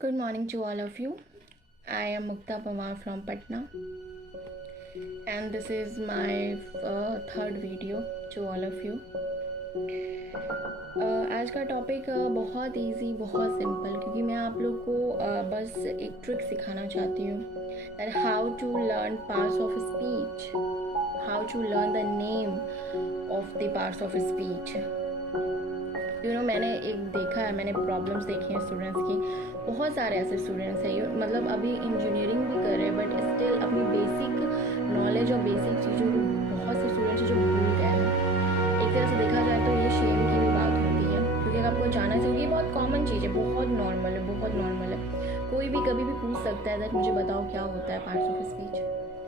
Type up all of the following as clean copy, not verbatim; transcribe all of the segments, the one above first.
Good morning to all of you. I am Mukta Pawar from Patna, and this is my third video to all of you. आज का topic बहुत easy, बहुत simple, क्योंकि मैं आप लोग को बस एक ट्रिक सिखाना चाहती हूँ that how to learn parts of speech, how to learn the name of the parts of speech. मैंने एक देखा है, मैंने प्रॉब्लम्स देखी हैं स्टूडेंट्स की। बहुत सारे ऐसे स्टूडेंट्स हैं मतलब अभी इंजीनियरिंग भी कर रहे हैं बट स्टिल अपनी बेसिक नॉलेज और बेसिक चीज़ों को बहुत से स्टूडेंट्स जो भूल गए हैं। एक तरह से देखा जाए तो ये शेम की भी बात होती है, क्योंकि अगर आपको जाना चाहिए, ये बहुत कॉमन चीज़ है, बहुत नॉर्मल है, बहुत नॉर्मल है। कोई भी कभी भी पूछ सकता है दैट मुझे बताओ क्या होता है पार्ट्स ऑफ स्पीच।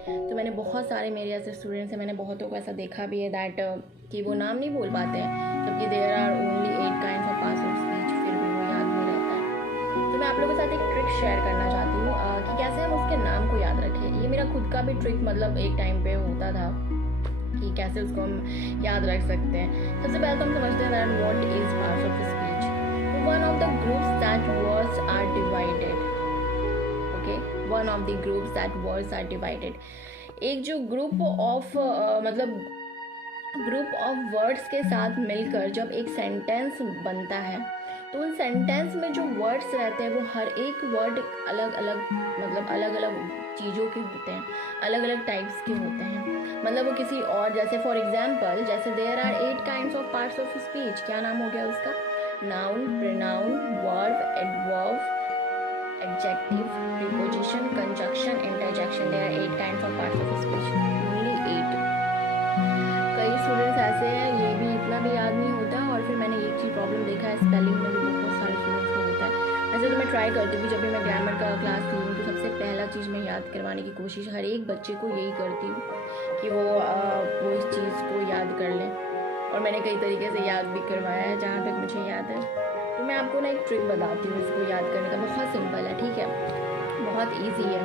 तो मैंने बहुत सारे मेरे ऐसे स्टूडेंट्स हैं, मैंने बहुतों को ऐसा देखा भी है दैट कि वो नाम नहीं बोल पाते हैं, जबकि there are only 8 kinds of parts of speech, फिर भी वो याद नहीं रहता है। तो मैं आप लोगों के साथ एक ट्रिक शेयर करना चाहती हूँ कि कैसे हम उसके नाम को याद रखें। ये मेरा खुद का भी ट्रिक मतलब एक टाइम पे होता था कि कैसे उसको हम याद रख सकते हैं। सबसे पहले तो हम समझते हैं that what is parts of speech. तो one of the groups that words are divided, okay, one of the groups that words are divided. एक जो ग्रुप ऑफ मतलब ग्रुप ऑफ वर्ड्स के साथ मिलकर जब एक सेंटेंस बनता है, तो उन सेंटेंस में जो वर्ड्स रहते हैं वो हर एक वर्ड अलग अलग मतलब अलग अलग चीज़ों के होते हैं, अलग अलग टाइप्स के होते हैं। मतलब वो किसी और, जैसे फॉर एग्जांपल, जैसे there are 8 kinds of parts of speech. क्या नाम हो गया उसका? Noun, pronoun, verb, adverb, adjective, preposition, conjunction, interjection. There are 8 kinds of parts of speech, only 8। कई स्टूडेंट्स ऐसे हैं ये भी इतना भी याद नहीं होता, और फिर मैंने एक चीज़ प्रॉब्लम देखा है, स्पेलिंग में भी बहुत सारे स्टूडेंट्स को होता है। वैसे तो मैं ट्राई करती हूँ जब भी मैं ग्रामर का क्लास ली हूँ तो सबसे पहला चीज़ मैं याद करवाने की कोशिश हर एक बच्चे को यही करती हूँ कि वो इस चीज़ को याद कर लें, और मैंने कई तरीके से याद भी करवाया है जहाँ तक मुझे याद है। तो मैं आपको ना एक ट्रिक बताती हूँ इसको याद करने का, बहुत सिंपल है, ठीक है, बहुत ईजी है।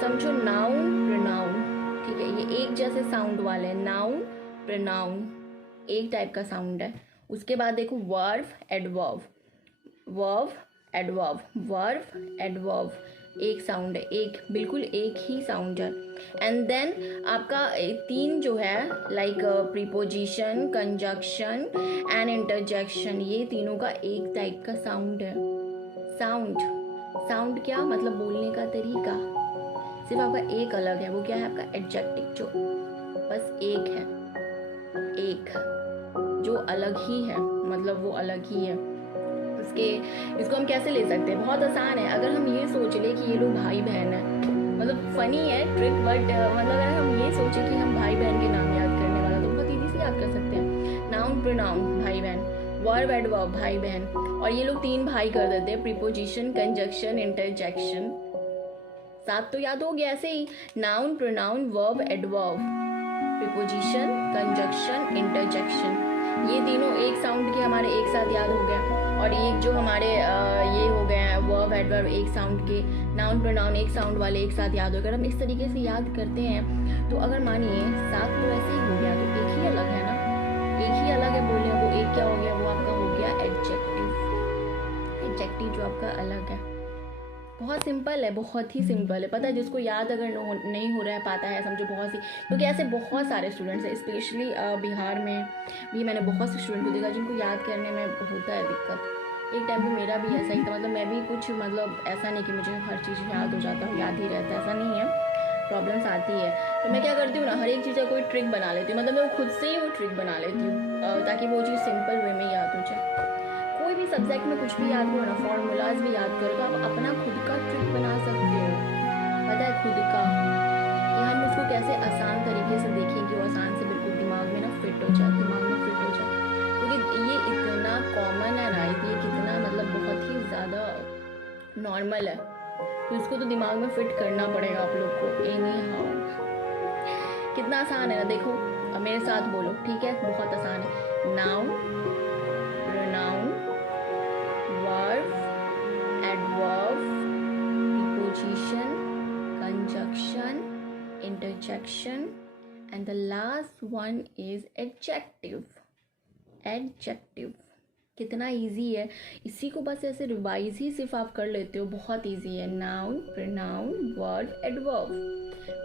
समझो नाउन, प्रोनाउन, ठीक है, ये एक जैसे साउंड वाले हैं। नाउन, प्रोनाउन एक टाइप का साउंड है। उसके बाद देखो verb, adverb, verb, adverb, verb, adverb, एक साउंड है, एक बिल्कुल एक ही साउंड है। एंड देन आपका 3 जो है like preposition, conjunction and interjection, ये तीनों का एक टाइप का साउंड है। साउंड, साउंड क्या मतलब बोलने का तरीका, सिर्फ आपका एक अलग है। वो क्या है? आपका एडजेक्टिव, जो बस एक है, एक जो अलग ही है, मतलब वो अलग ही है। उसके इसको हम कैसे ले सकते हैं? बहुत आसान है। अगर हम ये सोच ले कि ये लोग भाई बहन है, मतलब फनी है ट्रिक, बट मतलब अगर हम ये सोचे कि हम भाई बहन के नाम याद करने वाला, तो बहुत ईजी से याद कर सकते हैं। नाउन, प्रोनाउन, भाई बहन, वर्ब, एडवर्ब, भाई बहन, और ये लोग 3 भाई कर देते हैं, प्रीपोजिशन, कंजक्शन, इंटरजेक्शन। 7 तो याद हो गया ऐसे ही। Noun, pronoun, verb, adverb, preposition, conjunction, interjection, ये तीनों एक साउंड के हमारे एक साथ याद हो गया। और एक जो हमारे ये हो गए हैं वर्ब, एडवर्ब एक साउंड के, नाउन, प्रोनाउन एक साउंड वाले एक साथ याद हो गए। अगर हम इस तरीके से याद करते हैं तो अगर मानिए 7 तो ऐसे ही हो गया, तो एक ही अलग है ना, एक ही अलग है बोलने को। एक क्या हो गया? वो आपका हो गया एडजेक्टिव, एडजेक्टिव जो आपका अलग है। बहुत सिंपल है, बहुत ही सिंपल है। पता है, जिसको याद अगर नहीं हो रहा है पाता है, समझो बहुत सी, क्योंकि ऐसे बहुत सारे स्टूडेंट्स हैं, स्पेशली बिहार में भी मैंने बहुत से स्टूडेंट को देखा जिनको याद करने में होता है दिक्कत। एक टाइम पे मेरा भी ऐसा ही था, मतलब मैं भी कुछ मतलब ऐसा नहीं कि मुझे हर चीज़ याद हो जाता है, याद ही रहता है, ऐसा नहीं है, प्रॉब्लम्स आती है। तो मैं क्या करती हूँ ना, हर एक चीज़ का कोई ट्रिक बना लेती हूँ, मतलब मैं खुद से ही वो ट्रिक बना लेती हूँ ताकि वो चीज़ सिंपल वे में याद हो जाए। कोई भी सब्जेक्ट में कुछ भी याद करो ना, फॉर्मूलाज भी याद करो, तो आप अपना खुद का ट्रिक बना सकते हो। पता है, खुद का, कि हम उसको कैसे आसान तरीके से देखें कि वो आसान से बिल्कुल दिमाग में ना फिट हो जाए, दिमाग में फिट हो जाए, क्योंकि ये इतना कॉमन है ना, ये कितना मतलब बहुत ही ज़्यादा नॉर्मल है, तो इसको तो दिमाग में फिट करना पड़ेगा आप लोग को एनी हाउ। कितना आसान है ना, देखो अब मेरे साथ बोलो, ठीक है, बहुत आसान है। Noun, pronoun, verb, adverb, preposition, conjunction, interjection, and the last one is adjective. Adjective. कितना इजी है, इसी को बस ऐसे रिवाइज ही सिर्फ आप कर लेते हो, बहुत इजी है। Noun, pronoun, verb, adverb,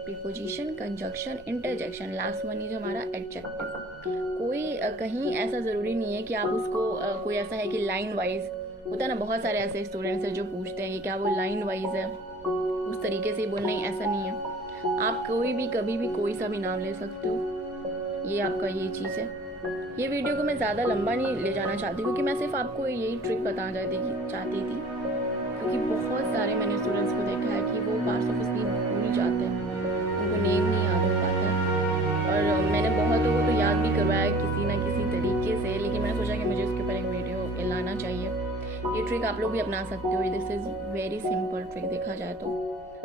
preposition, conjunction, interjection, last one is हमारा एडजेक्टिव। कोई कहीं ऐसा ज़रूरी नहीं है कि आप उसको कोई ऐसा है कि लाइन वाइज होता है ना, बहुत सारे ऐसे स्टूडेंट्स हैं जो पूछते हैं कि क्या वो लाइन वाइज है, उस तरीके से ही बोलना ही, ऐसा नहीं है। आप कोई भी कभी भी कोई सा भी नाम ले सकते हो, ये आपका ये चीज़ है। ये वीडियो को मैं ज़्यादा लंबा नहीं ले जाना चाहती क्योंकि मैं सिर्फ आपको यही ट्रिक बताना चाहती थी, क्योंकि बहुत सारे मैंने स्टूडेंट्स को देखा है कि वो पार्ट्स ऑफ स्पीच भूल जाते हैं, उनको नेम नहीं याद हो पाता है। और मैंने बहुतों को तो याद भी करवाया किसी ना किसी तरीके से, लेकिन मैंने सोचा कि मुझे उसके ऊपर एक वीडियो लाना चाहिए। ये ट्रिक आप लोग भी अपना सकते हो, this is very simple trick देखा जाए तो।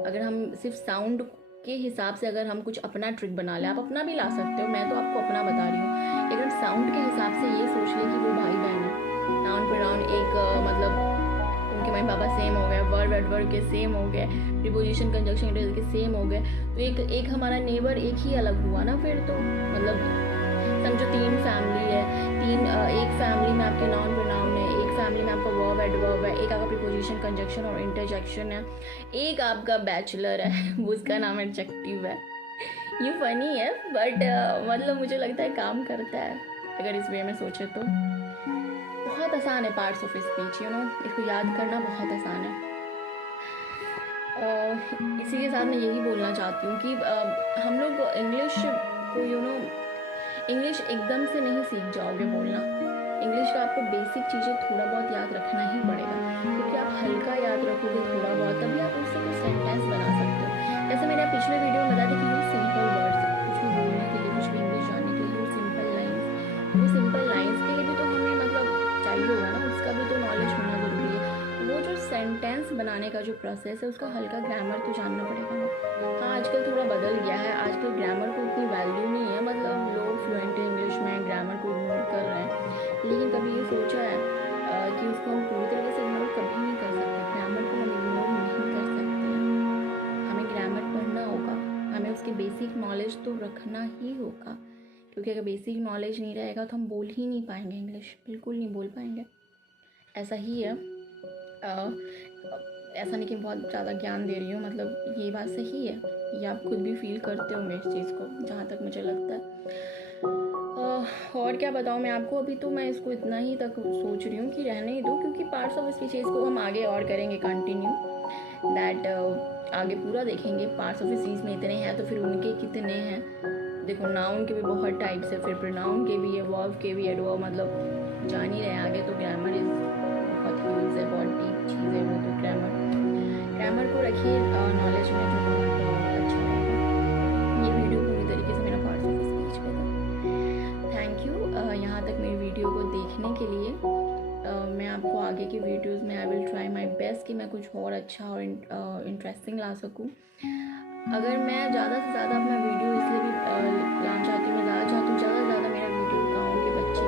अगर हम सिर्फ साउंड के हिसाब से अगर हम कुछ अपना ट्रिक बना लें, आप अपना भी ला सकते हो, मैं तो आपको अपना बता रही हूँ, लेकिन साउंड के हिसाब से ये सोच ले कि वो भाई बहन है। नाउन प्रोनाउन एक मतलब उनके मम्मी पापा सेम हो गए, वर्ब एडवर्ब के सेम हो गए, प्रीपोजिशन कंजक्शन इंटरजेक्शन के सेम हो गए, तो एक हमारा नेबर एक ही अलग हुआ ना फिर तो। मतलब समझो 3 फैमिली है, एक फैमिली में आपके नाउन प्रोनाउन है, एक फैमिली में आपका वर्ब एडवर्ब है, एक आपका प्रीपोजिशन कंजक्शन और इंटरजेक्शन है, एक आपका बैचलर है उसका नाम एडजेक्टिव है। ये फनी है बट मतलब मुझे लगता है काम करता है अगर इस वे में सोचे तो। बहुत आसान है parts of speech, you know, इसको याद करना बहुत आसान है। इसी के साथ मैं यही बोलना चाहती हूँ कि हम लोग इंग्लिश को इंग्लिश एकदम से नहीं सीख जाओगे बोलना। इंग्लिश का आपको बेसिक चीज़ें थोड़ा बहुत याद रखना ही पड़ेगा, क्योंकि आप हल्का याद रखोगे थोड़ा बहुत, तभी आप उससे कुछ सेंटेंस बना सकते हो। जैसे मैंने पिछले वीडियो में बताया था कि यूज सिंपल वर्ड्स, कुछ भी बोलने के लिए, कुछ भी इंग्लिश जानने के लिए यूज सिंपल लाइन्स। वो सिंपल लाइन्स के लिए भी तो हमें मतलब चाहिए होगा ना, उसका भी तो नॉलेज होना ज़रूरी है। वो जो सेंटेंस बनाने का जो प्रोसेस है उसका हल्का ग्रामर तो जानना पड़ेगा ना। हाँ, आजकल थोड़ा बदल गया है, आजकल ग्रामर को उतनी वैल्यू नहीं है, मतलब लोग फ्लुएंट इंग्लिश में ग्रामर को इग्नोर कर रहे हैं। लेकिन कभी ये सोचा है कि उसको हम पूरी तरीके से इग्नोर कभी नहीं कर सकते, ग्रामर को हम इग्नोर नहीं कर सकते। हमें ग्रामर पढ़ना होगा, हमें उसकी बेसिक नॉलेज तो रखना ही होगा, क्योंकि अगर बेसिक नॉलेज नहीं रहेगा तो हम बोल ही नहीं पाएंगे इंग्लिश, बिल्कुल नहीं बोल पाएंगे। ऐसा ही है, ऐसा नहीं कि बहुत ज़्यादा ज्ञान दे रही हूँ, मतलब ये बात सही है, ये आप खुद भी फील करते होंगे इस चीज़ को, जहाँ तक मुझे लगता है। और क्या बताऊँ मैं आपको, अभी तो मैं इसको इतना ही तक सोच रही हूँ कि रहने ही दो, क्योंकि पार्ट्स ऑफ स्पीच को हम आगे और करेंगे कंटिन्यू, दैट आगे पूरा देखेंगे। पार्ट्स ऑफ स्पीच में इतने हैं तो फिर उनके कितने हैं, देखो नाउन के भी बहुत टाइप्स है, फिर प्रोनाउन के भी है, वर्ब के भी, एडवर्ब, मतलब जान ही रहे आगे तो ग्रामर इज बहुत यूज है, बहुत डीप चीज़ है वो तो। ग्रामर को रखिए नॉलेज में, जो बहुत अच्छा रहेगा। ये वीडियो पूरी तरीके से मेरा पार्ट्स ऑफ स्पीच पे था। थैंक यू यहाँ तक मेरी वीडियो को देखने के लिए। मैं आपको आगे की वीडियोस में I will try my best कि मैं कुछ और अच्छा और इंटरेस्टिंग ला सकूँ। अगर मैं ज़्यादा से ज़्यादा अपना वीडियो इसलिए भी लाना चाहती हूँ, मैं ज़्यादा चाहती हूँ ज़्यादा से ज़्यादा मेरा वीडियो गाँव के बच्चे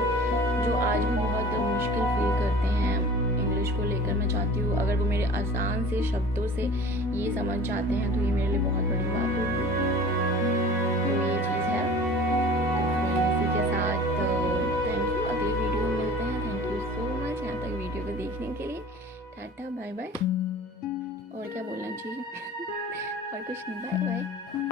जो आज भी बहुत मुश्किल फील करते हैं इंग्लिश को लेकर, मैं चाहती हूँ अगर वो मेरे आसान से शब्दों से ये समझ जाते हैं तो ये मेरे लिए बहुत बड़ी बात होगी। तो ये चीज़ है। तो इसी के साथ थैंक यू, अगली वीडियो में मिलते हैं। थैंक यू सो मच यहाँ तक वीडियो को देखने के लिए। Tata bye bye. और क्या बोलना चाहिए और कुछ नहीं, बाय बाय।